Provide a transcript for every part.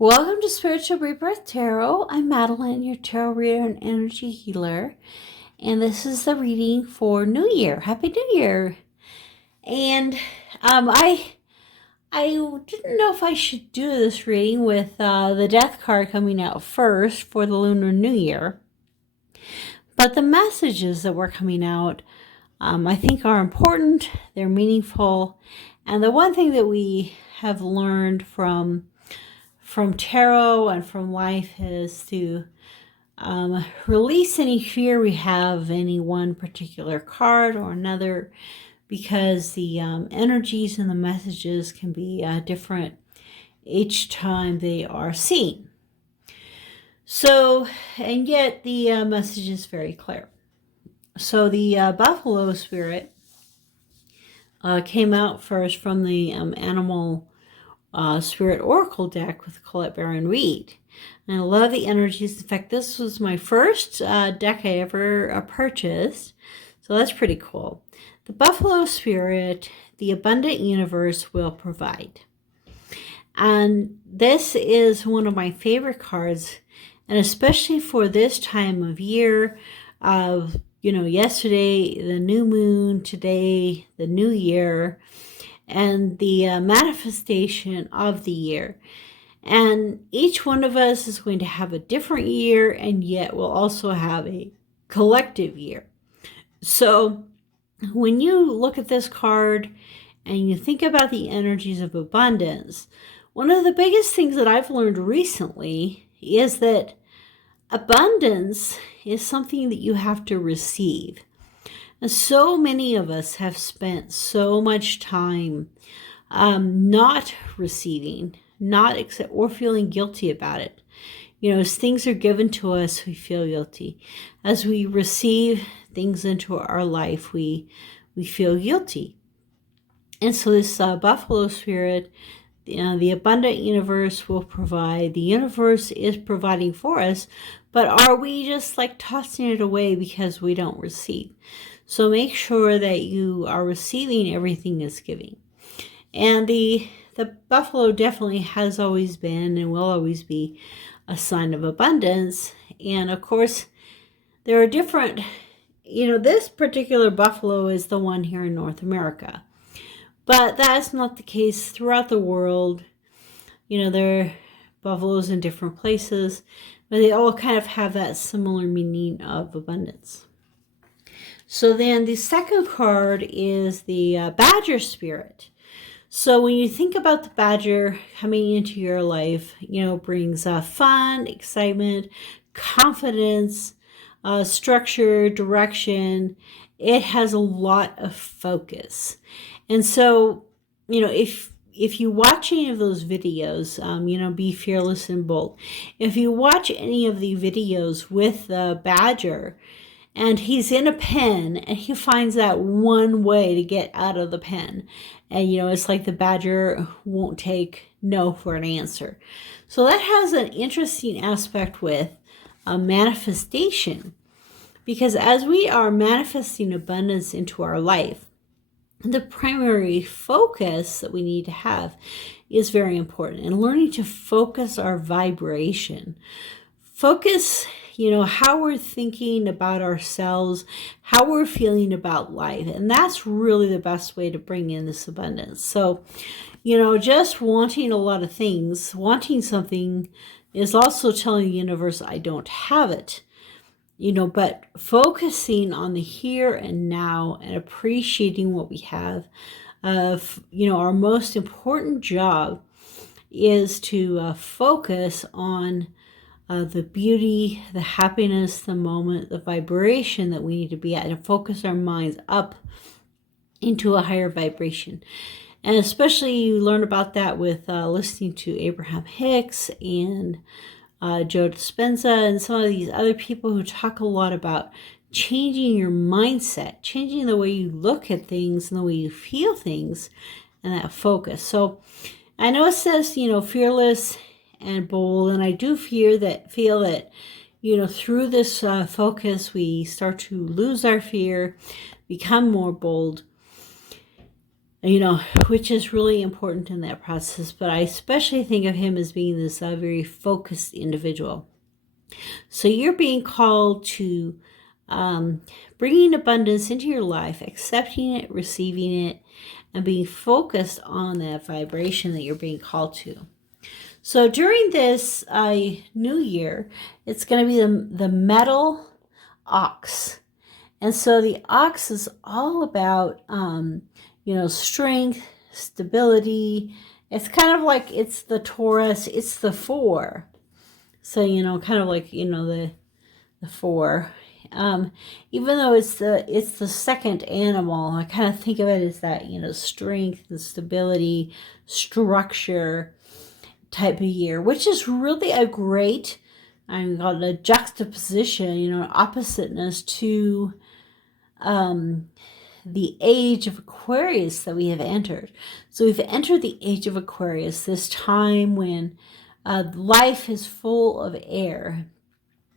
Welcome to Spiritual Rebirth Tarot. I'm Madelyn, your tarot reader and energy healer. And this is the reading for New Year. Happy New Year. And I didn't know if I should do this reading with the Death card coming out first for the Lunar New Year. But the messages that were coming out, I think are important. They're meaningful. And the one thing that we have learned from tarot and from life is to release any fear we have any one particular card or another, because the energies and the messages can be different each time they are seen. So, and yet the message is very clear. So the Buffalo Spirit came out first from the Animal Spirit Oracle deck with Colette Baron Reed. And I love the energies. In fact, this was my first deck I ever purchased. So that's pretty cool. The Buffalo Spirit, the abundant universe will provide. And this is one of my favorite cards. And especially for this time of year of, yesterday, the new moon, today, the new year, and the manifestation of the year. And each one of us is going to have a different year, and yet we'll also have a collective year. So when you look at this card and you think about the energies of abundance, one of the biggest things that I've learned recently is that abundance is something that you have to receive. And so many of us have spent so much time not receiving, or feeling guilty about it. As things are given to us, we feel guilty. As we receive things into our life, we feel guilty. And so this Buffalo Spirit, the abundant universe will provide. The universe is providing for us, but are we just like tossing it away because we don't receive? So make sure that you are receiving everything it's giving. And the buffalo definitely has always been and will always be a sign of abundance. And of course, there are different, this particular buffalo is the one here in North America. But that's not the case throughout the world. There are buffaloes in different places, but they all kind of have that similar meaning of abundance. So then the second card is the Badger Spirit. So when you think about the Badger coming into your life, brings fun, excitement, confidence, structure, direction. It has a lot of focus. And so, if you watch any of those videos, Be Fearless and Bold. If you watch any of the videos with the Badger, and he's in a pen, and he finds that one way to get out of the pen. And, it's like the Badger won't take no for an answer. So that has an interesting aspect with manifestation. Because as we are manifesting abundance into our life, the primary focus that we need to have is very important. And learning to focus our vibration. Focus, how we're thinking about ourselves, how we're feeling about life. And that's really the best way to bring in this abundance. So, just wanting a lot of things, wanting something is also telling the universe, I don't have it. But focusing on the here and now and appreciating what we have. Our most important job is to focus on the beauty, the happiness, the moment, the vibration that we need to be at, and focus our minds up into a higher vibration. And especially you learn about that with listening to Abraham Hicks and Joe Dispenza and some of these other people who talk a lot about changing your mindset, changing the way you look at things and the way you feel things, and that focus. So I know it says, fearless and bold, and I do feel that through this focus we start to lose our fear, become more bold. which is really important in that process. But I especially think of him as being this very focused individual. So you're being called to bringing abundance into your life, accepting it, receiving it, and being focused on that vibration that you're being called to. So during this new year, it's going to be the metal ox. And so the ox is all about, strength, stability. It's kind of like it's the Taurus, it's the 4. So, kind of like, the 4. Even though it's the second animal, I kind of think of it as that, strength and stability, structure type of year, which is really a great, I'm called a juxtaposition, oppositeness to the age of Aquarius that we have entered. So we've entered the age of Aquarius, this time when life is full of air.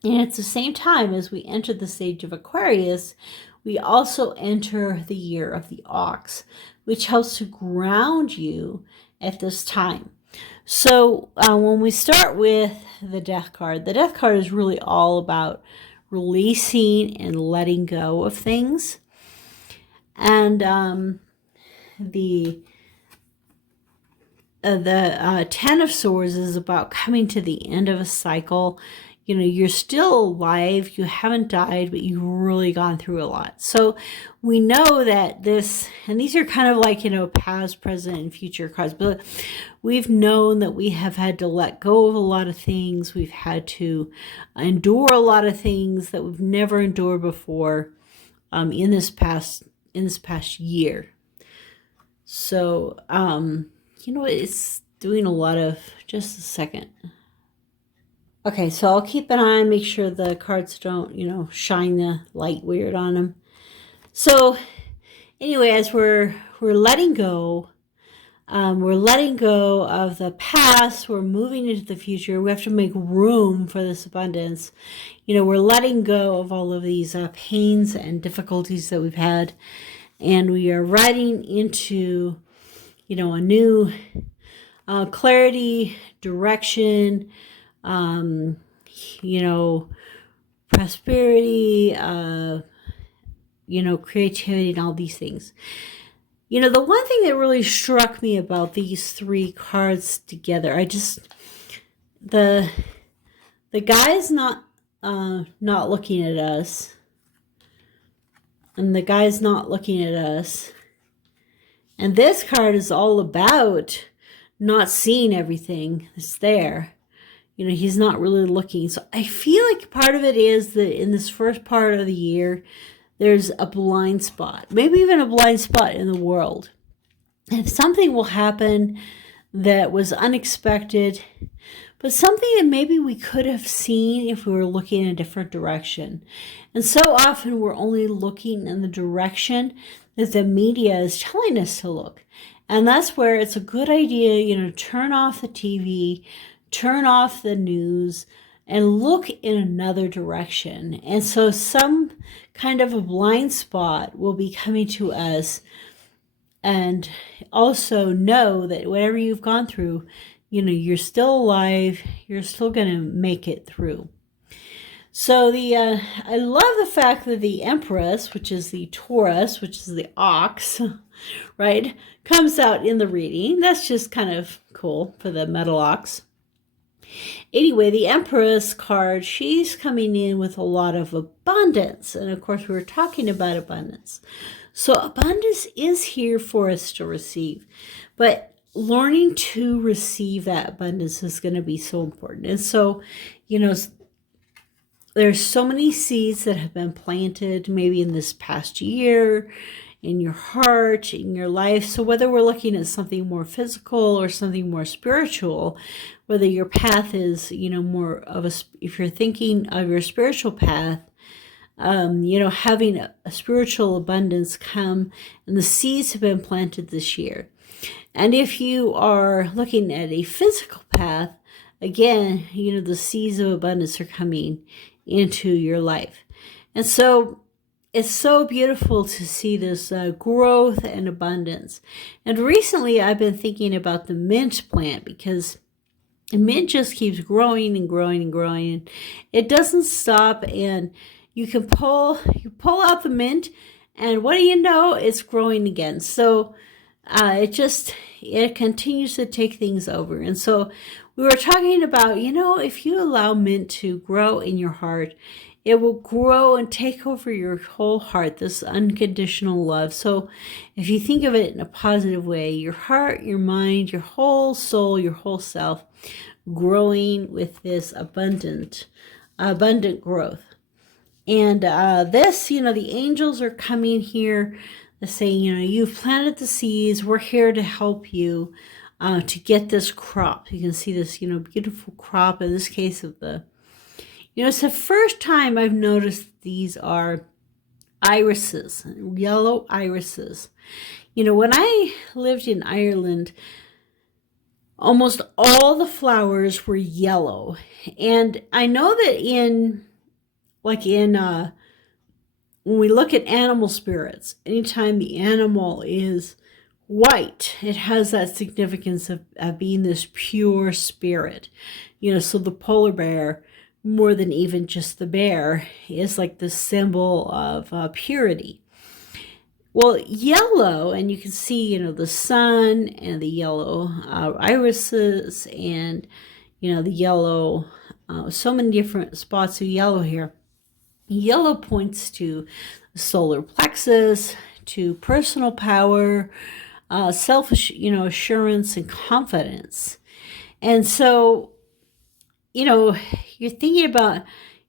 And at the same time as we enter the stage of Aquarius, we also enter the year of the ox, which helps to ground you at this time. So when we start with the death card is really all about releasing and letting go of things. And the 10 of Swords is about coming to the end of a cycle. You're still alive, you haven't died, but you've really gone through a lot. So we know that these are kind of like, past, present, and future cards, but we've known that we have had to let go of a lot of things. We've had to endure a lot of things that we've never endured before in this past year. So, it's doing a lot of, just a second. Okay, so I'll keep an eye and make sure the cards don't, shine the light weird on them. So anyway, as we're letting go, we're letting go of the past, we're moving into the future. We have to make room for this abundance. We're letting go of all of these pains and difficulties that we've had. And we are riding into, a new clarity, direction, prosperity, creativity, and all these things. The one thing that really struck me about these 3 cards together, the guy's not looking at us, and the guy's not looking at us, and this card is all about not seeing everything that's there. He's not really looking. So I feel like part of it is that in this first part of the year, there's a blind spot, maybe even a blind spot in the world. And something will happen that was unexpected, but something that maybe we could have seen if we were looking in a different direction. And so often we're only looking in the direction that the media is telling us to look. And that's where it's a good idea, turn off the TV, turn off the news, and look in another direction. And so some kind of a blind spot will be coming to us. And also know that whatever you've gone through, you're still alive, you're still going to make it through. So I love the fact that the Empress, which is the Taurus, which is the ox, right, comes out in the reading. That's just kind of cool for the metal ox. Anyway, the Empress card, she's coming in with a lot of abundance. And of course, we were talking about abundance. So abundance is here for us to receive. But learning to receive that abundance is going to be so important. And so, there's so many seeds that have been planted maybe in this past year, in your heart, in your life. So whether we're looking at something more physical or something more spiritual, whether your path is, more of if you're thinking of your spiritual path, having a spiritual abundance come, and the seeds have been planted this year. And if you are looking at a physical path, again, the seeds of abundance are coming into your life. And so it's so beautiful to see this growth and abundance. And recently I've been thinking about the mint plant, because the mint just keeps growing and growing and growing. It doesn't stop, and you pull out the mint, and what do you know? It's growing again. So it continues to take things over. And so we were talking about, if you allow mint to grow in your heart, it will grow and take over your whole heart, this unconditional love. So if you think of it in a positive way, your heart, your mind, your whole soul, your whole self growing with this abundant growth. And this, the angels are coming here saying, you've planted the seeds. We're here to help you to get this crop. You can see this, beautiful crop. In this case of it's the first time I've noticed these are irises, yellow irises. When I lived in Ireland, almost all the flowers were yellow. And I know that when we look at animal spirits, anytime the animal is white, it has that significance of being this pure spirit. So the polar bear, more than even just the bear, is like the symbol of purity. Well, yellow, and you can see, the sun and the yellow irises and, the yellow, so many different spots of yellow here. Yellow points to the solar plexus, to personal power, assurance and confidence. And so, you're thinking about,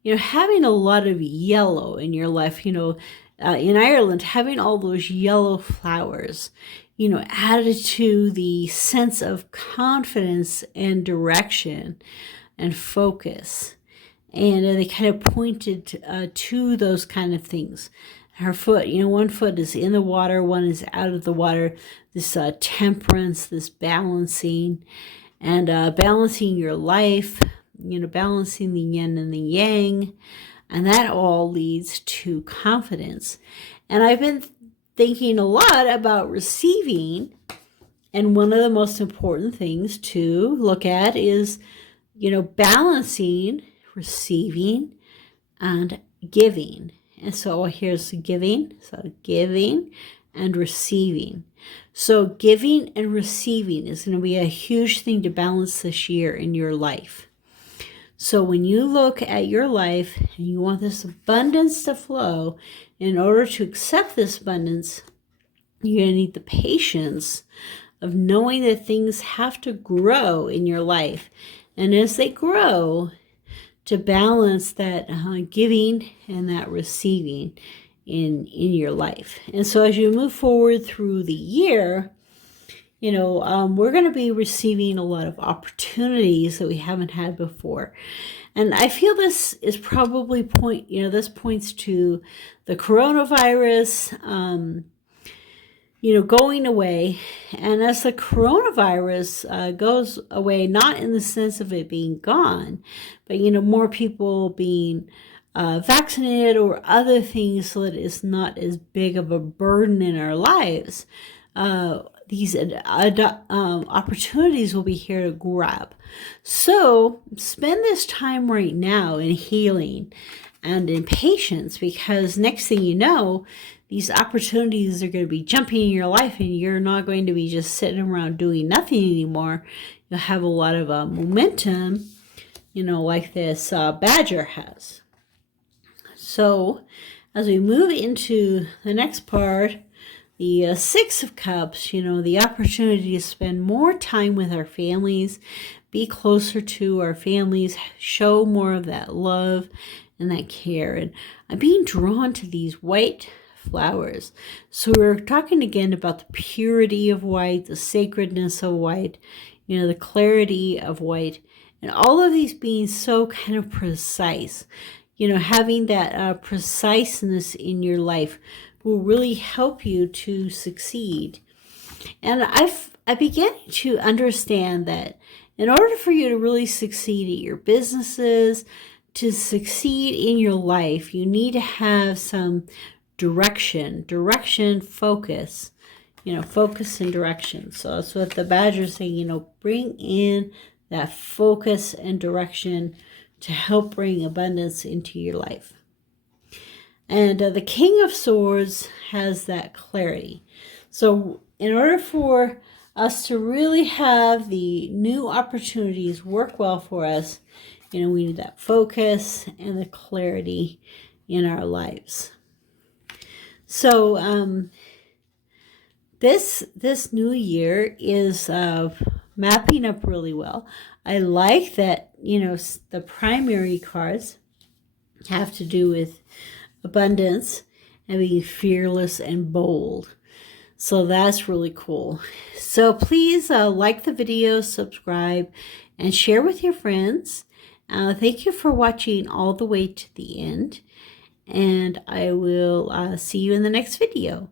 having a lot of yellow in your life, in Ireland, having all those yellow flowers, added to the sense of confidence and direction and focus. And they kind of pointed to those kind of things. Her foot, one foot is in the water, one is out of the water. This temperance, this balancing, and balancing your life, balancing the yin and the yang. And that all leads to confidence. And I've been thinking a lot about receiving. And one of the most important things to look at is, balancing receiving and giving. And so here's giving. So giving and receiving. So giving and receiving is going to be a huge thing to balance this year in your life. So when you look at your life and you want this abundance to flow, in order to accept this abundance, you're going to need the patience of knowing that things have to grow in your life. And as they grow, to balance that giving and that receiving in your life. And so as you move forward through the year, we're going to be receiving a lot of opportunities that we haven't had before. And I feel this is probably this points to the coronavirus, going away. And as the coronavirus goes away, not in the sense of it being gone, but, more people being vaccinated or other things, so that it's not as big of a burden in our lives, these opportunities will be here to grab. So spend this time right now in healing and in patience, because next thing you know, these opportunities are going to be jumping in your life, and you're not going to be just sitting around doing nothing anymore. You'll have a lot of momentum, like this badger has. So as we move into the next part, the Six of Cups, the opportunity to spend more time with our families, be closer to our families, show more of that love and that care. And I'm being drawn to these white flowers. So we're talking again about the purity of white, the sacredness of white, the clarity of white, and all of these being so kind of precise. Having that preciseness in your life will really help you to succeed. And I began to understand that in order for you to really succeed at your businesses, to succeed in your life, you need to have some direction, focus, focus and direction. So that's what the Badger's saying, bring in that focus and direction to help bring abundance into your life. And the King of Swords has that clarity. So in order for us to really have the new opportunities work well for us, we need that focus and the clarity in our lives. So this new year is mapping up really well. I like that, the primary cards have to do with abundance and being fearless and bold. So that's really cool. So please like the video, subscribe, and share with your friends. Thank you for watching all the way to the end. And I will see you in the next video.